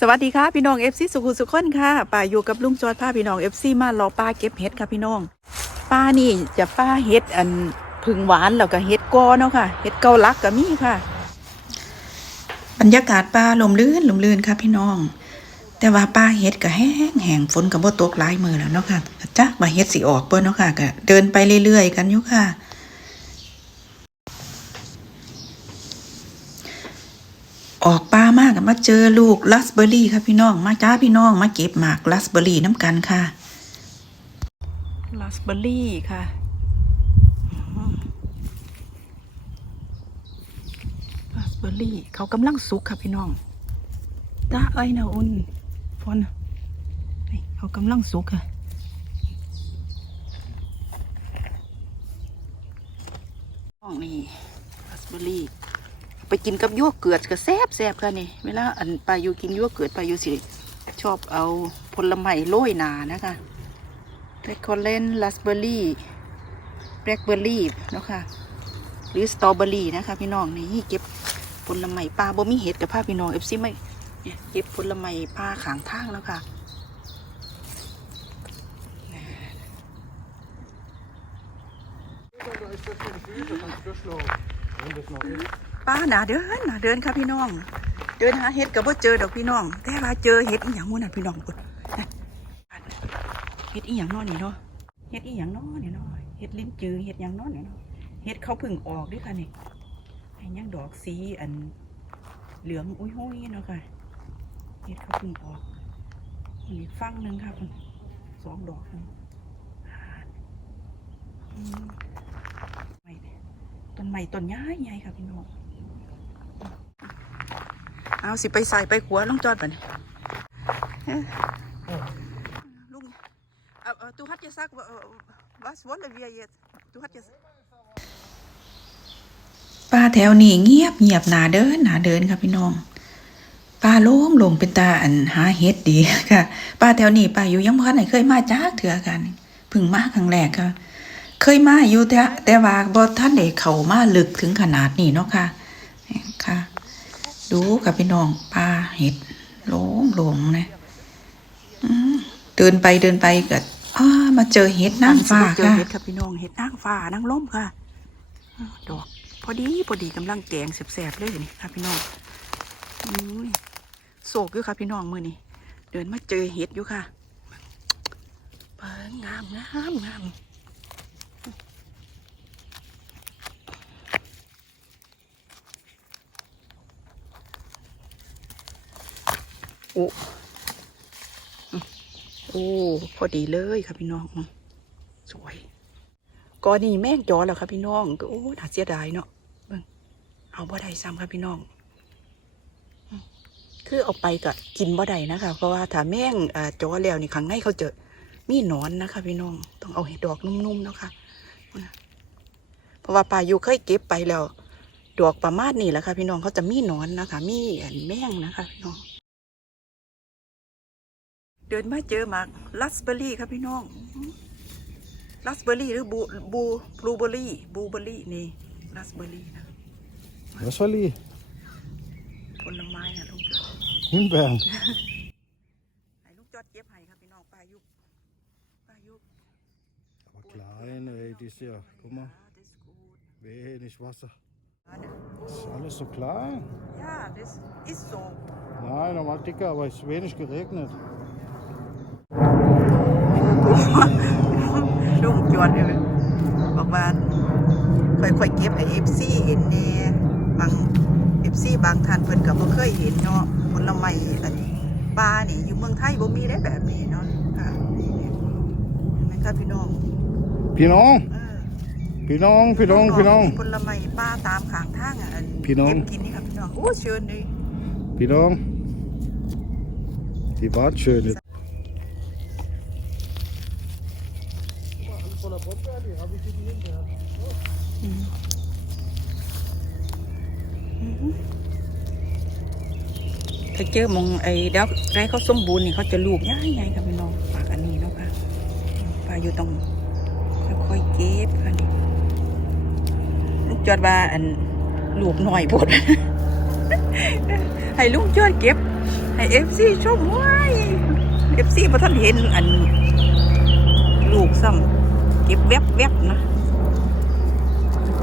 สวัสดีค่ะพี่น้องเอฟซีสุขุมสุขคนค่ะป่าอยู่กับลุงจอดพาพี่น้องเอฟซีมารอป้าเก็บเห็ดค่ะพี่น้องป้านี่จะป้าเห็ดอันพึ่งหวานแล้วก็เห็ดกอเนาะค่ะเห็ดเกาลักก็มีค่ะ บรรยากาศป่าลมลื่นลมลื่นค่ะพี่น้อง แต่ว่าป้าเห็ดก็แห้งแห้งฝนก็บ่ตกหลายมือแล้วเนาะค่ะจักว่าเห็ดสิออกเปิ้เนาะค่ะก็เดินไปเรื่อยๆกันอยู่ค่ะ ออกป่ามากมาเจอลูกลัสเบอร์รี่ค่ะพี่น้อง มาจ้าพี่น้องมาเก็บหมากลัสเบอร์รี่น้ำกันค่ะลัสเบอร์รี่ค่ะลัสเบอร์รี่เขากำลังสุกค่ะพี่น้องตาเอ้ยนะอุ่นฟอนเขากำลังสุกค่ะห้องนี่ลัสเบอร์รี่ ไปกินกับยั่วเกิดก็แซ่บแซ่บค่ะนี่เวลาอันปลายูกินยั่วเกิดปลายูสิชอบเอาผลไม้โรยหนานะคะเรคคอเลนราสเบอร์รี่แบล็คเบอร์รี่เนาะค่ะหรือสตรอเบอร์รี่นะคะพี่น้องนี่เก็บผลไม้ปลาบ่มีเห็ดกับผ้าพี่น้องเอฟซีไม่เนี่ยเก็บผลไม้ปลาขางทางแล้วค่ะ ป้าหนาเดินหนาเดินค่ะพี่น้อง เดินหาเห็ดกับว่าเจอดอกพี่น้อง แต่ว่าเจอเห็ดอีหยังมู่น่ะพี่น้องเห็ดอีหยังน้อนี่เนาะเห็ดอีหยังน้อนี่เนาะเห็ดลิ้นจือเห็ดหยังน้อนี่เนาะเห็ดเขาพึ่งออกด้วยค่ะนี่ไอ้ยังดอกสีอันเหลืองอุ้ยห้ยเนาะค่ะเห็ดเขาพึ่งออกนี่ฟังหนึ่งค่ะคุณสองดอกหนึ่งต้นใหม่ต้นย้ายใหญ่ค่ะพี่น้อง เอาสิไปใส่ไปขัวลุงจอดป่ะนี่ลุงเอาเอาตูฮัดจะซักว่าสวนเลยเวียเยตูฮัดจะป้าแถวนี้เงียบเงียบหนาเดินหนาเดินค่ะพี่น้องป้าโล่งลงเป็นตาอันหาเฮ็ดดีค่ะป้าแถวนี้ป้าอยู่ยังพันไหนเคยมาจากเถื่อกันพึ่งมาครั้งแรกค่ะเคยมาอยู่แต่แต่ว่าบ่ท่านได้เข้ามาลึกถึงขนาดนี้เนาะค่ะค่ะ ดูกับพี่น้องปลาเห็ดหลงหลงนะเดินไปเดินไปก็อ้ามาเจอเห็ดนางฟ้าเจอค่ะเห็ดครับพี่น้องเห็ดนางฟ้านางล่มค่ะดอกพอดีพอดีกำลังแกงแสบๆเลยนี่ครับพี่น้องโศกอยู่ค่ะพี่น้องมือนี่เดินมาเจอเห็ดอยู่ค่ะเปิงงามงามงาม อ้โอ้พอดีเลยค่ะพี่น้องสวยก่อนนี้แม่งจอแล้วครับพี่น้องก็โอ้น่าเสียดายเนาะเบิ่งเอาบ่ได้ซ้ำครับพี่น้อง คือเอาไปก็กินบ่ได้นะคะเพราะว่าถ้าแม่งอจอแล้วนี่ข้งในเขาเจะมีหนอนนะคะพี่น้องต้องเอาเห็ดดอกนุ่มๆเนาะค่ะเพราะว่าปลาอยู่เคยเก็บไปแล้ว ดอกประมาณนี้แหละค่ะพี่น้องเขาจะมีหนอนนะคะ มีแม่งนะคะพี่น้อง เดินมาเจอหมากลัสเบอร์รี่ครับพี่น้องลัสเบอร์รี่หรือบูบูบลูเบอร์รี่บลูเบอร์รี่นี่ลัสเบอร์รี่นะ Was soll ich? ผลไม้นะลูกจอด Himbeeren. ให้ลูกจอดเก็บให้ครับพี่น้องปลายุกปลายุก Aber klein, ey, die ist ja, guck mal, อ่า das ist gut wenig Wasser. อ่าเนี่ย Das ist alles so klein. ja das ist so Nein, normal dicker, aber es ist wenig geregnet. ลุงจอดเลยบอกว่าค่อยๆเก็บให้เอฟซีเห็นแน่บางเอฟซีบางท่านเพิ่นก็บ่เคยเห็นเนาะผลไม้อันปลานี่อยู่เมืองไทยบ่มีได้แบบนี้เนาะค่ะเห็นไหมครับพี่น้อง Pinon, เออ Pinon, Pinon, Pinon. ผลไม้ปลาตามข้างทางอะอันพี่น้องเก็บกินนี่ครับพี่น้องโอ้เชิญเลย Pinon. Die waren schön. Voller Brombeeren, die habe ich hier Himbeeren. ถ้าเจอมองไอ้ดอกไรเขาสมบูรณ์นี่เขาจะลูกใหญ่ๆครับพี่น้องปากอันนี้เนาะค่ะปลาอยู่ตรงค่อยๆเก็บค่ะนี่ลูกจอดว่าอันลูกหน่อยปวดให้ลุงจอดเก็บ ให้เอฟซีชมไว้เอฟซีพอท่านเห็นอันลูกซ้ำ เก็บแวบแวบๆนะ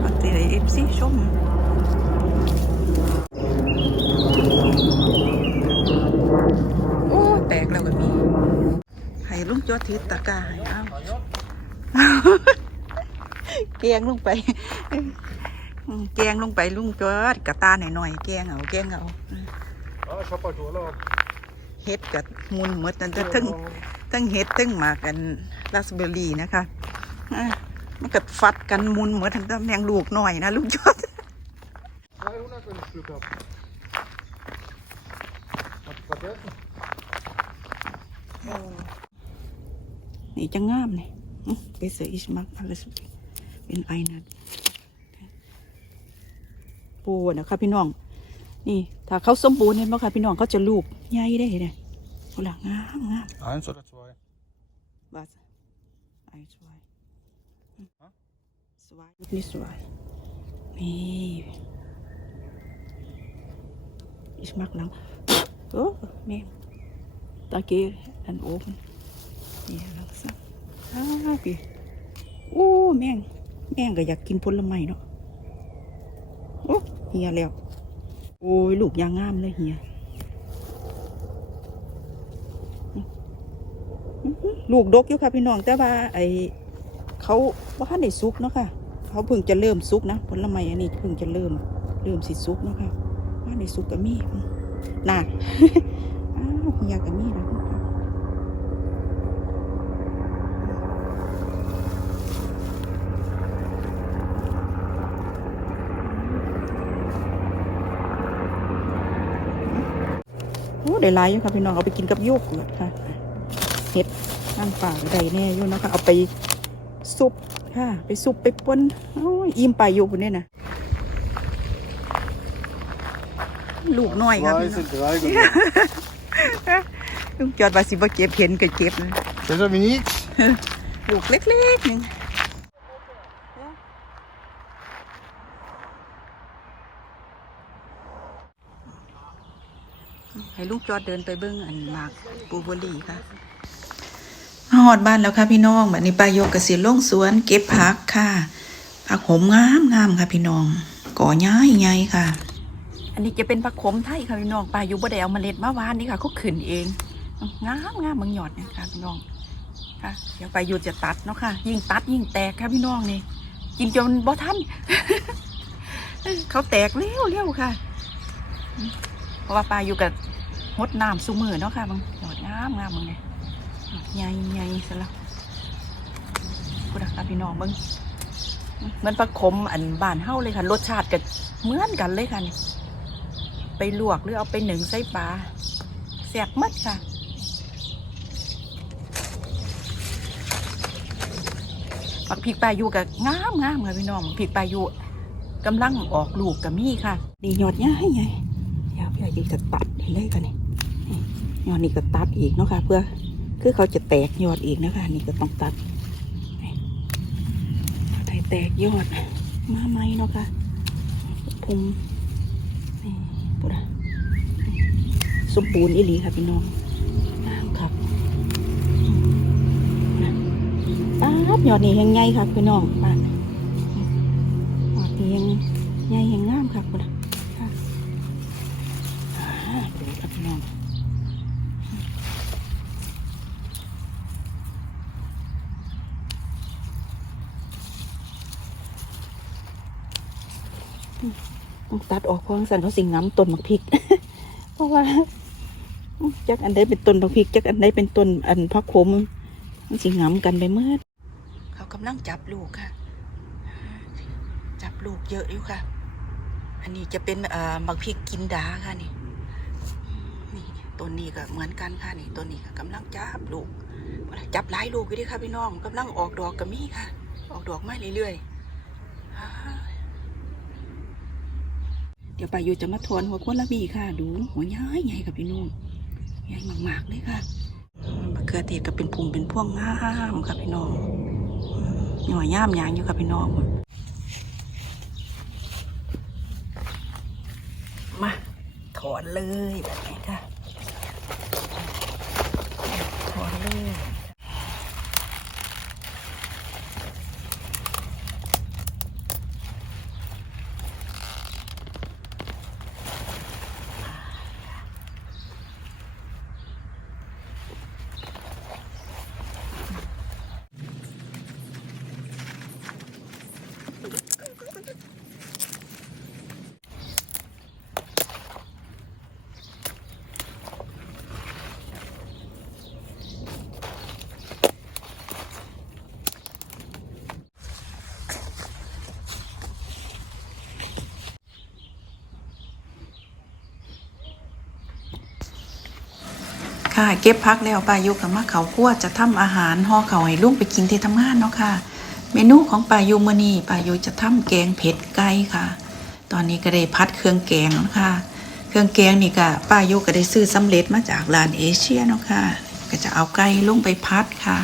เอาแต่ให้เอฟซีชมโอ้แตกแล้วก็มีให้ลุงจอดถือตะกร้าให้เอาแกงลงไปอืมแกงลงไปลุงจอดกระตาหน่อยๆแกงเอาแกงเอา Ja, ich hab halt Urlaub. เฮ็ดกับมุนหมดนั่นทั้งทั้งเฮ็ดทั้งหมากกันราสเบอร์รี่นะคะอะ มันก็ฟัดกันมุนหมดทั้งแมงลูกหน่อยนะลุงจอด 200, wenn ich Glück hab. Hat's vergessen? นี่จะงามนี่เบสอิชมักอะไรสุดเป็นไอนะปูนะคะพี่น้อง นี่ ถ้าเขาสมบูรณ์เห็นไหมคะพี่น้องเขาจะลูกใหญ่ได้เลยโอ้ละงามงาม Eins oder zwei? บาสไอสวย สวยนี่สวย นี่อิชมักหลังโอ้แม่ตะเกี้อันโอปนนี่ลักษณะอ้าวพี่โอ้แม่งแม่งก็อยากกินผลไม้เนาะโอ้เฮียแล้ว โอ้ยลูกยางงามเลยเฮียลูกดกอยู่ค่ะพี่น้องแต่ว่าไอ เขาว่าในได้สุกเนาะค่ะ เขาเพิ่งจะเริ่มสุกนะผลไม้อันนี้เพิ่งจะเริ่มเริ่มสิสุกเนาะค่ะว่าในสุกก็มีน่ะอ้าวเฮียก็มีแล้วค่ะโอ้ได้หลายอยู่ค่ะพี่น้องเอาไปกินกับโยกเกิดค่ะเห็ดนั่งป่าก็ได้แน่อยู่นะคะเอาไป ซุปค่ะ ไปซุปไปปนโอ้ยอิ่มไปอยู่บนนี้นะลูกน้อยครับ Zwei พี่น้อง sind drei geworden. ลุงจอดว่าสิบ่เก็บเห็นก็เก็บนะ Besser wie nichts. ลูกเล็กๆหนึ่งให้ลูกจอดเดินไปเบิ้งอันหมากปูบลีค่ะ มาฮอดบ้านแล้วค่ะพี่น้องแบัดนี้ป้ายกกสิลงสวน เก็บผักค่ะ ผักหอมงามงามค่ะพี่น้องก่อย้ายใหญ่ค่ะ อันนี้จะเป็นผักขมไทยค่ะพี่น้องปลายู่บ่ได้เอาเมล็ดมาวานนี่ค่ะเขาขึ้นเองงามงามบางหยอดเนะคะพี่น้องค่ะเดี๋ยวไปอยู่จะตัดเนาะค่ะ ยิ่งตัดยิ่งแตกค่ะพี่น้องนี่กินจนบ่ทันเขาแตกเร็วเร็วค่ะ เพราะว่าปลาอยู่กับมดน้ำซุมือเนาะค่ะบางหยอดงามงามบางไง ใหญ่ใหญ่ซะแล้วพูดนะคะพี่น้องเบิ้งเหมือนผักขมอันบ้านเฮาเลยค่ะ รสชาติก็เหมือนกันเลยค่ะนี่ไปลวกหรือเอาไปหนึ่งใส่ปลาแสบมัดค่ะผักพริกปลายูกับงามงามค่ะพี่น้องผักพริกปลายูกำลังออกลูกกับมีค่ะนี่ยอดย่ายไงเดี๋ยวพี่อาจะตัดให้เลยค่ะนี่นี่ยอดนี่ก็ตัดอีกเนาะค่ะ เพื่อ คือเขาจะแตกยอดอีกนะคะนี่ก็ต้องตัดนี่ไทยแตกยอด มาไหมเนาะค่ะพุงนี่ปุ๊ดอะสมบูรณ์อีหลีค่ะพี่น้องงามครับนะป๊บยอดนี่ยังไงครับพี่น้องป้านยอดนี่ยังใหญ่ยังงามครับปุ๊ดอะค่ะอ่าดูครับพี่น้อง ตัดออกเพราะสันเขาสิงน้ำต้นมักพริก เพราะว่าจักอันใดเป็นต้นบักพริกจักอันใดเป็นต้นอันพักขมมันสิงน้ำกันไปเมื่อเขากำลังจับลูกค่ะ จับลูกเยอะอยู่ค่ะ อันนี้จะเป็นเอ่อบักพริกกินดาค่ะนี่นี่ต้นนี้ก็เหมือนกันค่ะนี่ต้นนี้ก็กำลังจับลูกจับหลายลูกอยู่ดิค่ะพี่น้องกำลังออกดอกก็มีค่ะ ออกดอกมาเรื่อยๆ เดี๋ยวป้ายุจะมาทวนหัวคนละบีค่ะ ดูหัวย้ายใหญ่กับพี่นุ่มใหญ่มากๆเลยค่ะมะเขือเทศก็เป็นพุ่มเป็นพ่วงงามกับพี่น้องหน่อยย่ามยางอยู่กับพี่น้องมาถอนเลยแบบนี้ค่ะถอนเลย ค่ะ เก็บพักแล้วปายุกับมาเขาคั่วจะทำอาหารห่อเขาให้ลุงไปกินที่ทำงานเนาะค่ะ เมนูของปายุมื้อนี้ปายุจะทำแกงเผ็ดไก่ค่ะ ตอนนี้ก็ได้พัดเครื่องแกงแล้วค่ะ เครื่องแกงนี่ก็ป้ายุก็ได้ซื้อสำเร็จมาจากร้านเอเชียเนาะค่ะ ก็จะเอาไก่ลงไปพัดค่ะ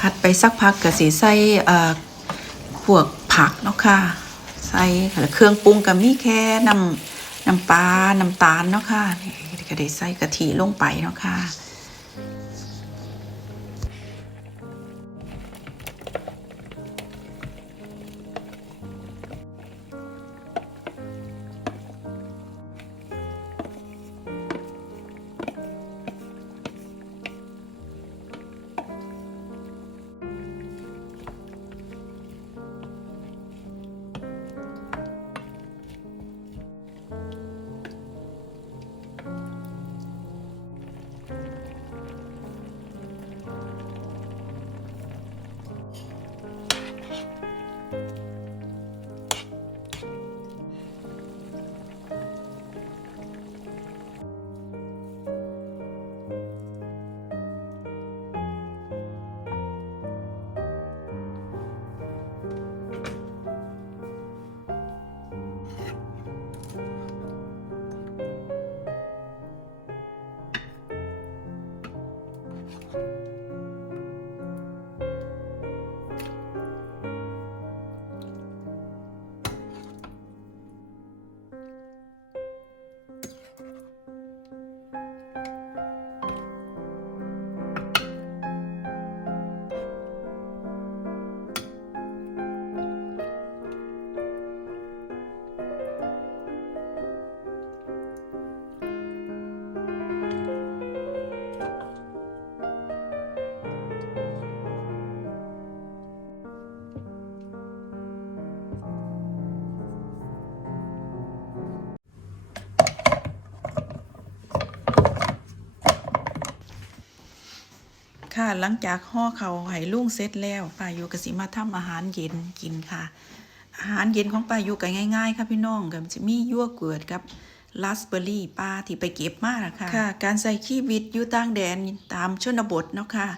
พัดไปสักพักก็สิใส่เอ่อพวกผักเนาะค่ะ ใส่เครื่องปรุงก็มีแค่น้ำน้ำปลา น้ำตาลเนาะค่ะ ก็ได้ใส่กะทิลงไปเนาะค่ะ ค่ะ หลังจากห่อเขาวให้ลุงเสร็จแล้วป้ายุกสิมาทำอาหารเย็นกินค่ะ อาหารเย็นของป้ายุก็ง่ายๆค่ะพี่น้องก็จะมียั่วเกิดกับราสเบอร์รี่ป้าที่ไปเก็บมาน่ะค่ะค่ะ การใส่ชีวิตอยู่ต่างแดนตามชนบทเนาะค่ะ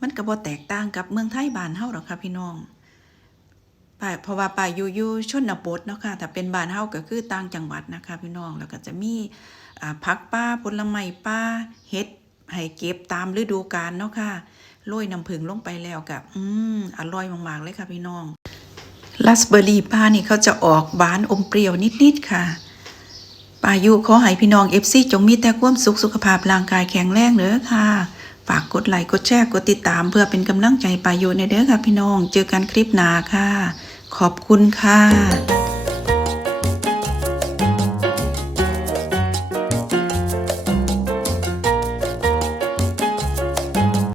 มันก็บ่แตกต่างกับเมืองไทยบ้านเฮาหรอกค่ะพี่น้องป่าเพราะว่าป่าอยู่อยู่ชนบทเนาะค่ะแต่เป็นบ้านเฮาก็คือต่างจังหวัดนะคะพี่น้องแล้วก็จะมีผักป้าผลไม้ป้าเฮ็ด ให้เก็บตามฤดูกาลเนาะค่ะโรยน้ำผึ้งลงไปแล้วก็อืมอร่อยมากๆเลยค่ะพี่น้องราสเบอร์รี่ป้านี่เขาจะออกหวานอมเปรี้ยวนิดๆค่ะป้ายุขอให้พี่น้อง FC จงมีแต่ความสุขสุขภาพร่างกายแข็งแรงเด้อค่ะฝากกดไลค์กดแชร์กดติดตามเพื่อเป็นกำลังใจปายุในเด้อค่ะพี่น้อง เจอกันคลิปหน้าค่ะ ขอบคุณค่ะ